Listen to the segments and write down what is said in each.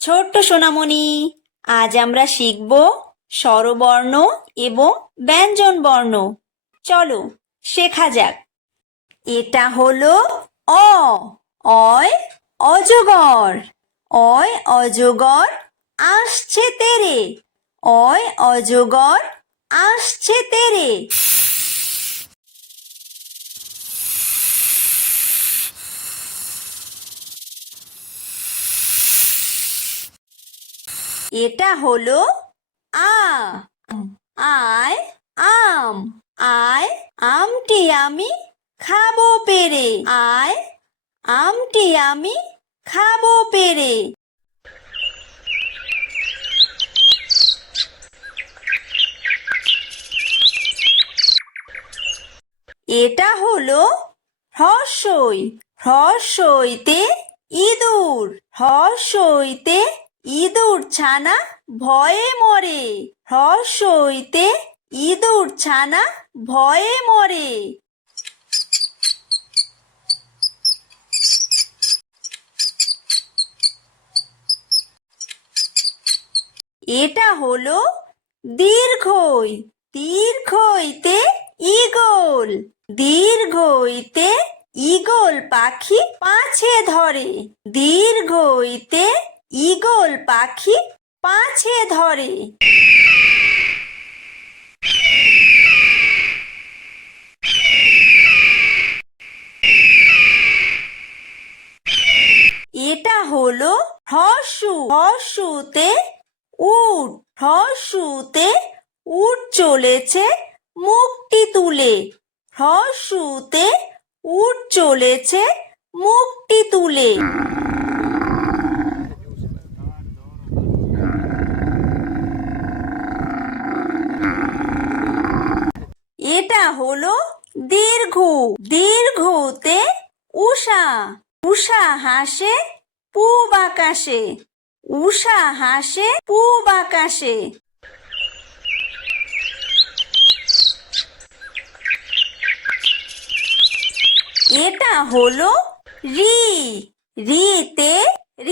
ছোট্ট সোনামণি, আজ আমরা শিখব স্বরবর্ণ এবং ব্যঞ্জনবর্ণ। চলো শেখা যাক। এটা হলো অ। অয় অজগর। অয় অজগর আসছে তেরে। অয় অজগর আসছে তেরে। এটা হলো আ। আয় আম। আয় আমটি আমি খাবো পেরে। আয় আমটি আমি খাবো পেরে। এটা হলো হ্রস্বই। হ্রস্বইতে ইঁদুর। হ্রস্বইতে ইঁদুর ছানা ভয়ে মরে। হ্রস্বইতে ইঁদুর ছানা ভয়ে মরে। এটা হলো দীর্ঘই। দীর্ঘইতে ঈগল। দীর্ঘইতে ঈগল পাখি পাছে ধরে। দীর্ঘইতে ঈগল পাখি পাছে ধরে। এটা হলো হ্রস্ব। হ্রস্বতে উট। হ্রস্বতে উট চলেছে মুখটি তুলে। হ্রস্বতে উট চলেছে মুখটি তুলে। এটা হলো দীর্ঘ। দীর্ঘতে উষা। উষা হাসে পূব আকাশে। উষা হাসে পূব আকাশে। এটা হলো ঋ। ঋতে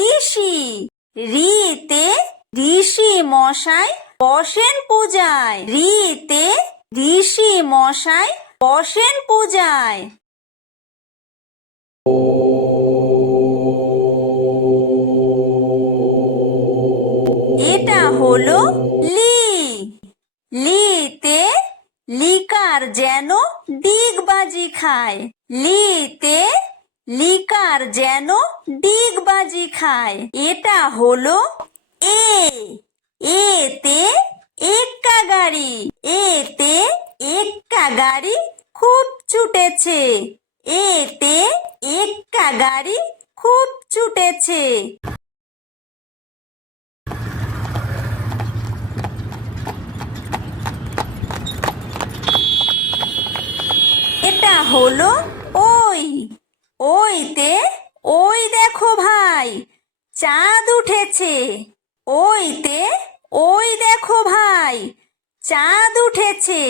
ঋষি। ঋতে ঋষি মশাই বসেন পূজায়। ঋতে ঋষি মশাই বসেন পূজায়। এটা হলো লি। লিতে লিকার যেন ডিগবাজি খায়। লিতে লিকার যেন ডিগবাজি খায়। এটা হলো এ। এতে এক্কা গাড়ি। এতে এক্কা গাড়ি খুব ছুটেছে। এতে এক্কা গাড়ি খুব ছুটেছে। এটা হলো ওই। ওইতে ওই দেখো ভাই চাঁদ উঠেছে। ওইতে ওই দেখো ভাই চাঁদ উঠেছে।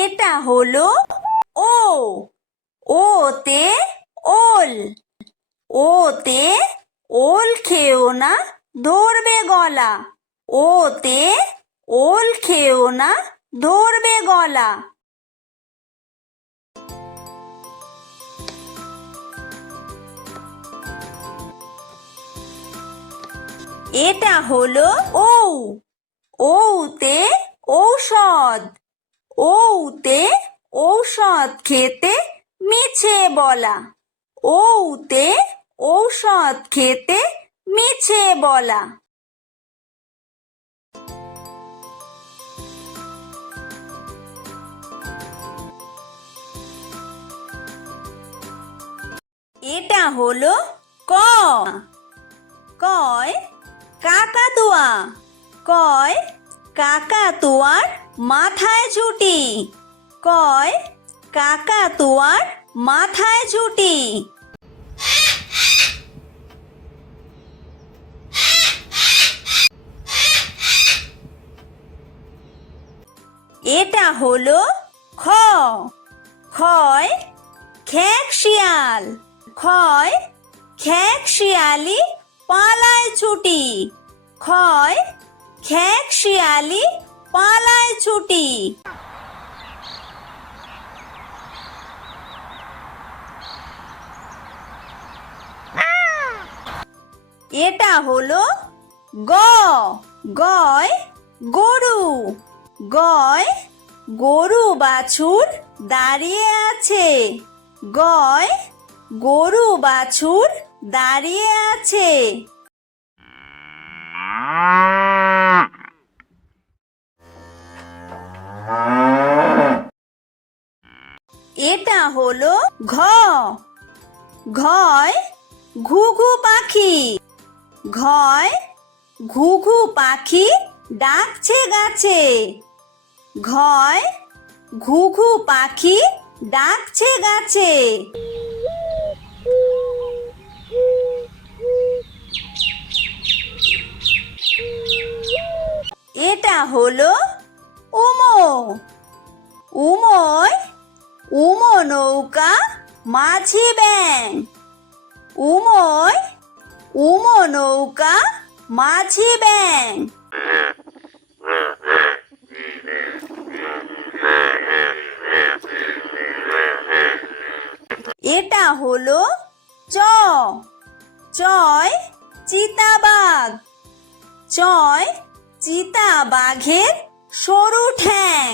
এটা হলো ও। ওতে ওল। ওতে ওল খেও না ধরবে গলা। ওতে ওল খেও না ধরবে গলা। এটা হলো ঔ। ঔতে ঔষধ। ঔতে ঔষধ খেতে মিছে বলা। ঔতে ঔষধ খেতে মিছে বলা। এটা হলো ক। কয় কাকাতুয়া। কয় কাকাতুয়ার মাথায় ঝুঁটি। কয় কাকাতুয়ার মাথায় ঝুঁটি। এটা হলো খ। খয় খেক শিয়াল। খয় খেক শিয়ালি পালায় ছুটি। খয় খেক শিয়ালি পালায় ছুটি। এটা হলো গ। গয় গরু। গয় গরু বাছুর দাঁড়িয়ে আছে। গয় গরু বাছুর দাঁড়িয়ে আছে। এটা হলো ঘ। ঘয় ঘুঘু পাখি। ঘয় ঘুঘু পাখি ডাকছে গাছে। ঘয় ঘুঘু পাখি ডাকছে গাছে। এটা হলো উমো। উমোয় উমো নৌকা মাঝি ব্যাং। উমোয় উমো নৌকা মাঝি ব্যাং। এটা হলো চ। চয় চিতাবাঘ। চয় চিতাবাঘের সরু ঠ্যাং।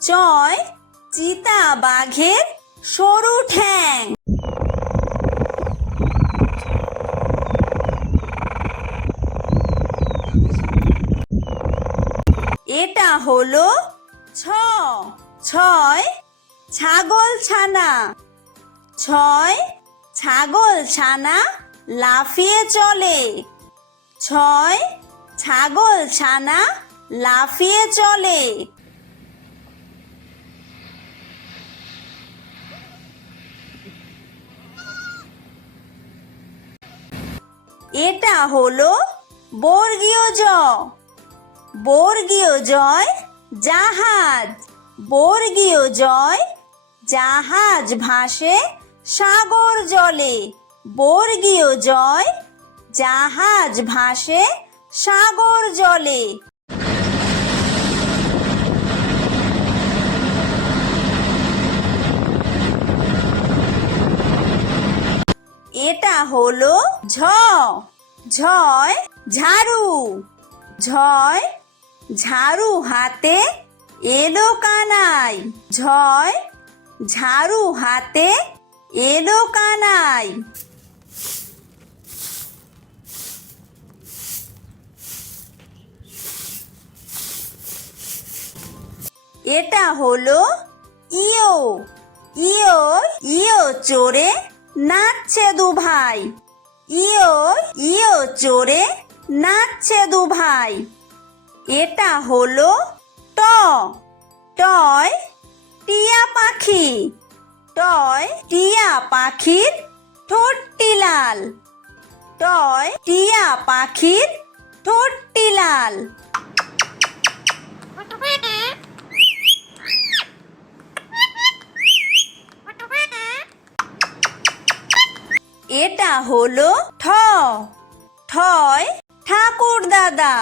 চয় চিতাবাঘের সরু ঠ্যাং। এটা হলো ছ। ছয় ছাগল ছানা। ছয় ছাগল ছানা লাফিয়ে চলে। ছয় ছাগল ছানা লাফিয়ে চলে। এটা হলো বর্গীয় জ। বর্গীয় জয় জাহাজ। বর্গীয় জয় জাহাজ ভাসে সাগর জলে। বর্গীয় জয় জাহাজ ভাসে সাগর জলে। এটা হলো ঝ। ঝয় ঝাড়ু। ঝয় ঝাড়ু হাতে এলো কানাই। ঝয় ঝাড়ু হাতে এলো কানাই। এটা হলো ইয়ো। ইয়ো ইয়ো চড়ে নাচছে দু ভাই। ইয়ো ইয়ো চড়ে নাচছে দু ভাই। এটা হলো ট। টয় টিয়া পাখি। টয় টিয়া পাখির ঠোঁটটি লাল। টয় টিয়া পাখির ঠোঁটটি লাল। এটা হলো ঠ। ঠয় ঠাকুর দাদা।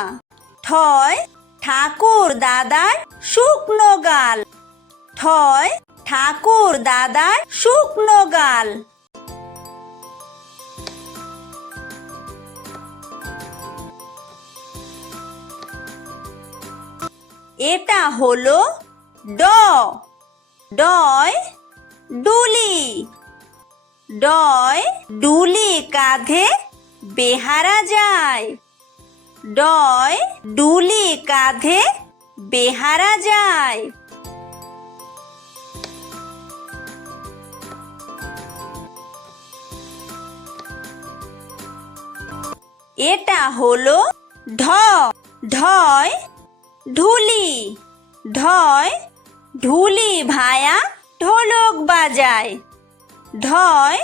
ঠয় ঠাকুর দাদার শুকনো গাল। ঠয় ঠাকুর দাদার শুকনো গাল। এটা হলো ড। ডয় ডুলি। ডয় ডুলি কাঁধে বেহারা যায়। ডয় ডুলি কাঁধে বেহারা যায়। এটা হলো ঢ। ঢয় ঢুলি। ঢয় ঢুলি ভায়া ঢোলক বাজায়। ঢয়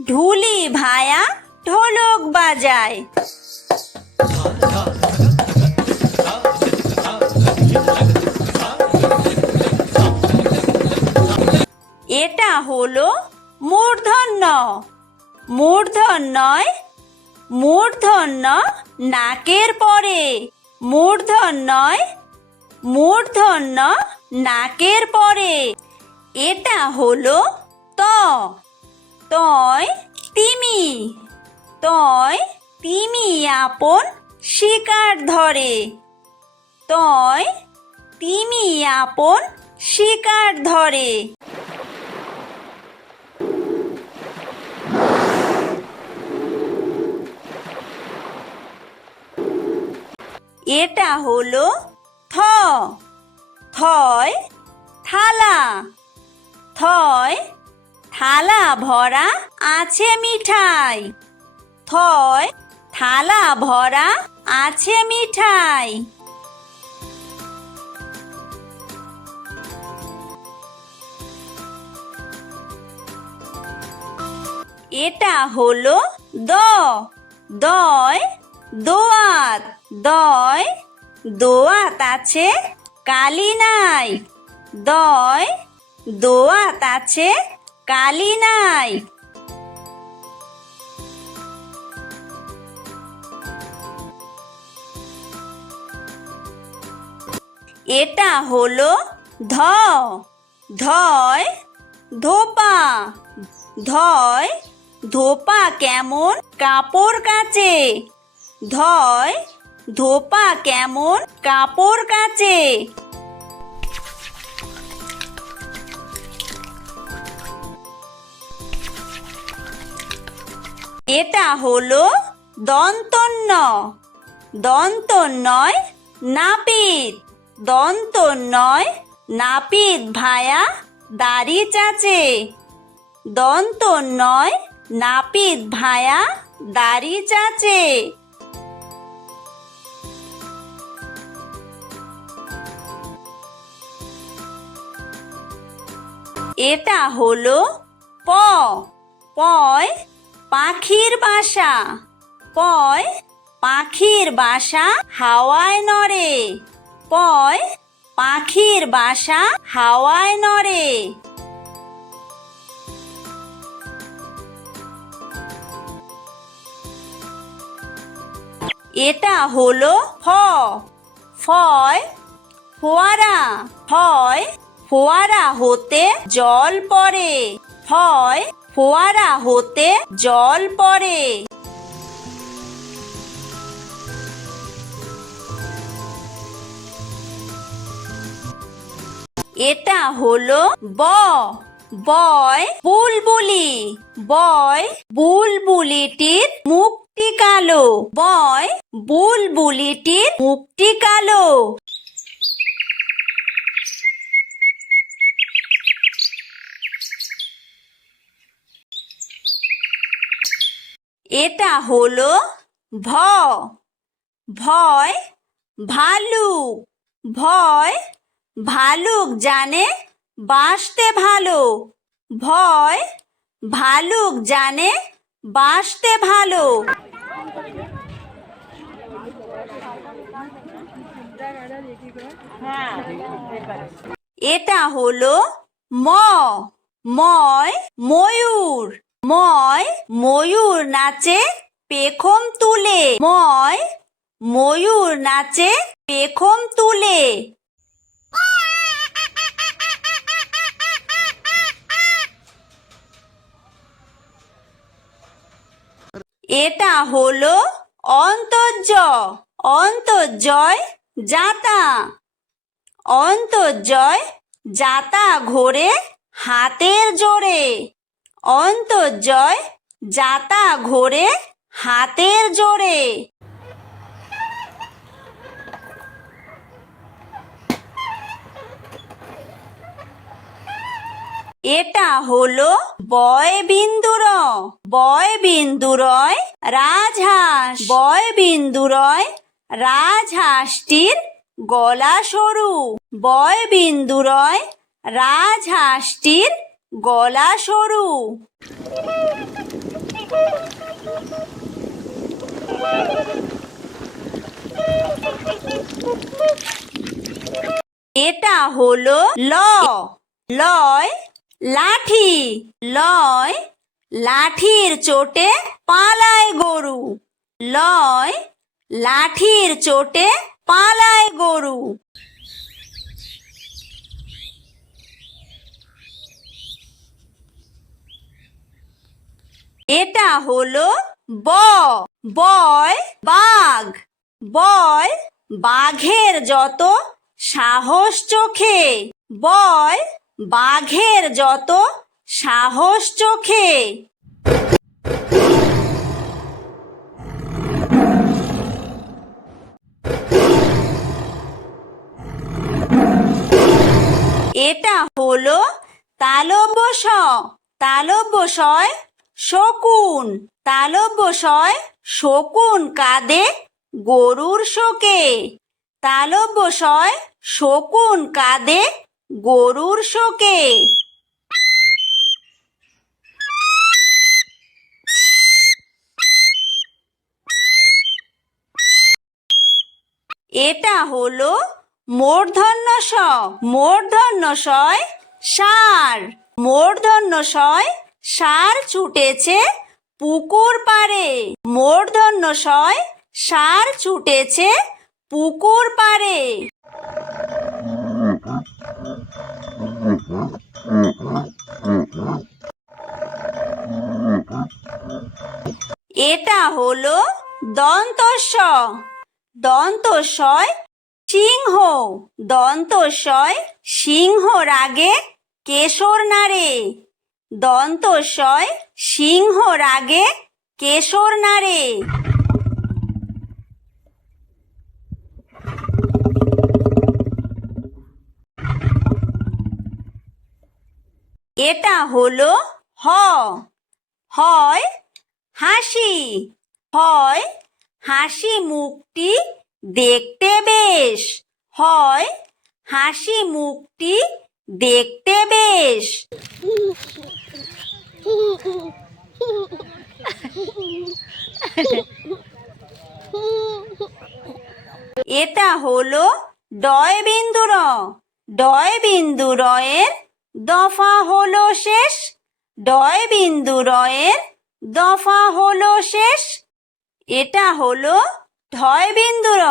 ঢুলি ভায়া ঢোলক বাজায়। হলো মূর্ধন্য। মূর্ধন্যয় মূর্ধন্য নাকের পরে। মূর্ধন্যয় মূর্ধন্য নাকের পরে। এটা হলো ত। তয় তিমি। তয় তিমি আপন শিকার ধরে। তয় তিমি আপন শিকার ধরে। এটা হলো থ। থয় থালা। থয় থালা ভরা আছে মিঠাই। থয় থালা ভরা আছে মিঠাই। এটা হলো দ। দয় দোয়াত। দয় দোয়াত আছে কালি নাই। দয় দোয়াত আছে কালি নাই। এটা হলো ধ। ধয় ধোপা। ধয় ধোপা কেমন কাপড় কাচে। ধয় ধোপা কেমন কাপড় কাচে। এটা হলো দন্তন্য। দন্তন্যয় নাপিত। দন্তন্যয় নাপিত ভায়া দাড়ি চাচে। দন্তন্যয় নাপিত ভায়া দাড়ি চাচে। এটা হলো প। পয় পাখির বাসা। পয় পাখির বাসা হাওয়ায় নড়ে। পয় পাখির বাসা হাওয়ায় নড়ে। এটা হলো ফ। ফয় ফোয়ারা। ফয় ফোয়ারা হতে জল পড়ে। ফয় ফোয়ারা হতে জল পড়ে। এটা হলো ব। বয় বুলবুলি। বয় বুলবুলিটির মুখটি কালো। বয় বুলবুলিটির মুখটি কালো। এটা হলো ভ। ভয় ভালুক। ভয় ভালুক জানে বাসতে ভালো। ভয় ভালুক জানে বাসতে ভালো। এটা হলো ম। ময় ময়ূর। ময় ময়ূর নাচে পেখম তুলে। ময় ময়ূর নাচে পেখম তুলে। এটা হলো অন্তর্য। অন্তর্জয় জাতা। অন্তর্জয় জাতা ঘোরে হাতের জোরে। অন্তর্জয় জাতা ঘোরে হাতের জোরে। এটা হলো বয় বিন্দুর। বয় বিন্দুরয় রাজহাঁস। বয় বিন্দুরয় রাজহাঁসটির গলা সরু। বয় বিন্দুরয় রাজহাঁসটির গলা সরু। এটা হলো ল। লয় লাঠি লয় লাঠির চোটে পালায় গরু লয় লাঠির চোটে পালায় গরু। এটা হলো ব বয় বাঘ বয় বাঘের যত সাহস চোখে বয় বাঘের যত সাহস চোখে। এটা হলো তালব্য শ তালব্য শয় শকুন তালব্য শয় শকুন কাঁদে গরুর শোকে তালব্য শয় শকুন কাঁদে গরুর শোকে। এটা হলো মূর্ধন্য ষ মূর্ধন্য শয় ষাঁড় মূর্ধন্য শয় ষাঁড় ছুটেছে পুকুর পাড়ে মূর্ধন্য শয় ষাঁড় ছুটেছে পুকুর পাড়ে। এটা হলো দন্তস্ব দন্তস্বয় সিংহ দন্তস্বয় সিংহ রাগে কেশর নাড়ে দন্তস্বয় সিংহ রাগে কেশর নাড়ে। এটা হলো হ হয় হাসি হয় হাসি মুখটি দেখতে বেশ হয় হাসি মুখটি দেখতে বেশ। এটা হলো ডয় বিন্দু র ডয় বিন্দু রয়ের দফা হলো শেষ ডয় বিন্দু রয়ের দফা হলো শেষ। এটা হলো ঢয় বিন্দু র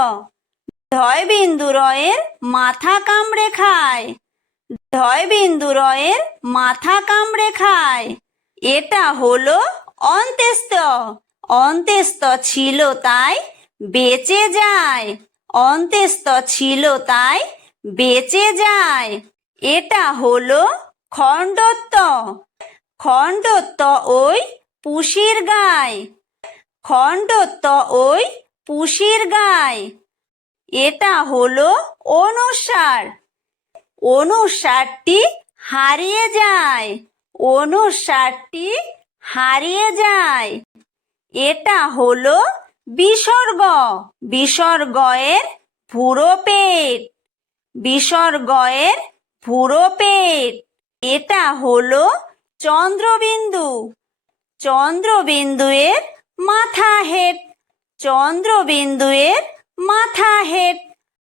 ঢয় বিন্দু রয়ের মাথা কামড়ে খায় ঢয় বিন্দু রয়ের মাথা কামড়ে খায়। এটা হলো অন্ত্যেস্ত অন্ত্যেস্ত ছিল তাই বেঁচে যায় অন্ত্যেস্ত ছিল তাই বেঁচে যায়। এটা হলো খণ্ডত্ব খণ্ডত্ব ওই পুষির গায় খণ্ডত্ব ওই পুষির গায়। এটা হলো অনুস্বার অনুস্বারটি হারিয়ে যায় অনুস্বারটি হারিয়ে যায়। এটা হলো বিসর্গ বিসর্গয়ের ভুরো পেট বিসর্গয়ের ভুরো পেট। এটা হলো চন্দ্রবিন্দু চন্দ্রবিন্দুয়ের মাথা হেট চন্দ্রবিন্দুয়ের মাথা হেট।